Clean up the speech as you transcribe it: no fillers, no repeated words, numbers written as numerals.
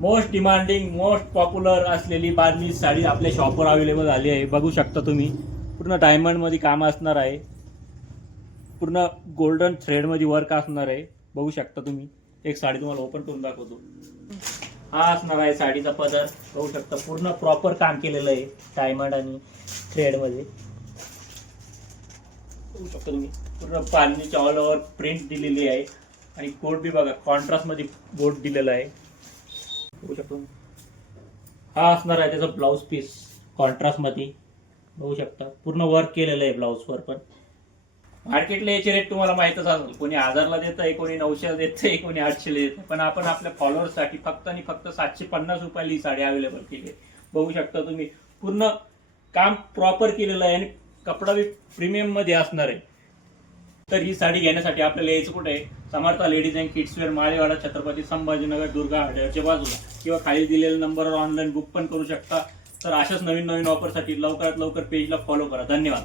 Most demanding most popular असलेली बांधणी साडी आपल्या शॉपवर अवेलेबल झाली आहे. बघू शकता तुम्ही, पूर्ण डायमंडमध्ये काम असणार आहे, पूर्ण गोल्डन थ्रेडमध्ये वर्क असणार आहे. बघू शकता तुम्ही. एक साडी तुम्हाला ओपन करून दाखवतो. हा असणार आहे साडीचा पदर. बघू शकता पूर्ण प्रॉपर काम केलेलं आहे डायमंड आणि थ्रेडमध्ये. बघू शकता तुम्ही, पूर्ण बांधणीच्या ऑल ओव्हर प्रिंट दिलेली आहे आणि कोट बी बघा कॉन्ट्रास्टमध्ये बोर्ड दिलेला आहे. बघू शकतो. हा असणार आहे त्याचा ब्लाऊज पीस कॉन्ट्रास्टमध्ये. बघू शकता पूर्ण वर्क केलेलं आहे ब्लाऊजवर. पण मार्केटला याचे रेट तुम्हाला माहीतच असेल. कोणी 1000ला देत आहे, कोणी 900ला देत आहे, कोणी 800ला देत आहे. पण आपण आपल्या फॉलोअर्ससाठी फक्त आणि फक्त 750 रुपयाला ही साडी अवेलेबल केली आहे. बघू शकता तुम्ही, पूर्ण काम प्रॉपर केलेलं आहे आणि कपडा बी प्रीमियम मध्ये असणार आहे. तर ही साडी घेण्यासाठी आपल्याला यायचं कुठे आहे? Samarth ladies and kidswear, Malewada, Chhatrapati Sambhajinagar, Durga हॉटेलच्या बाजूला, किंवा खाली दिलेल्या नंबरवर ऑनलाईन बुक पण करू शकता. तर अशाच नवीन नवीन ऑफरसाठी लवकरात लवकर पेजला फॉलो करा. धन्यवाद.